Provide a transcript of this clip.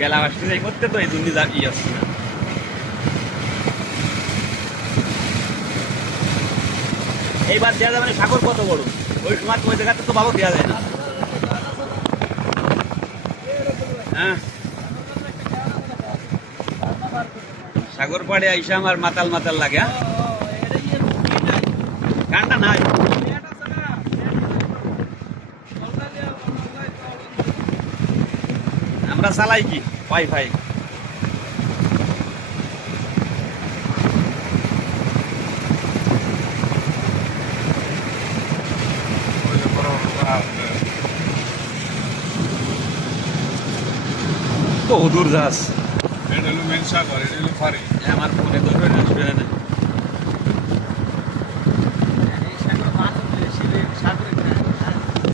গেলাম আসতে যাই করতে তো এই জন্য যাবি আসছে না। এইবার দেওয়া যাবে না, সাগর কত বড়, ওই সময় ওই জায়গাতে তো ভালো দেওয়া যায় না। হ্যাঁ, সাগর পাড়ে আইসা আমার মাতাল মাতাল লাগে। হ্যাঁ, ঠান্ডা নাই, আমরা চালাই কি ওয়াইফাই। বহু দূর যাস, এটা হলো মেন সাগর, এটা হলো ফারি। আমার ফোনে ধরবে না, শুনে না।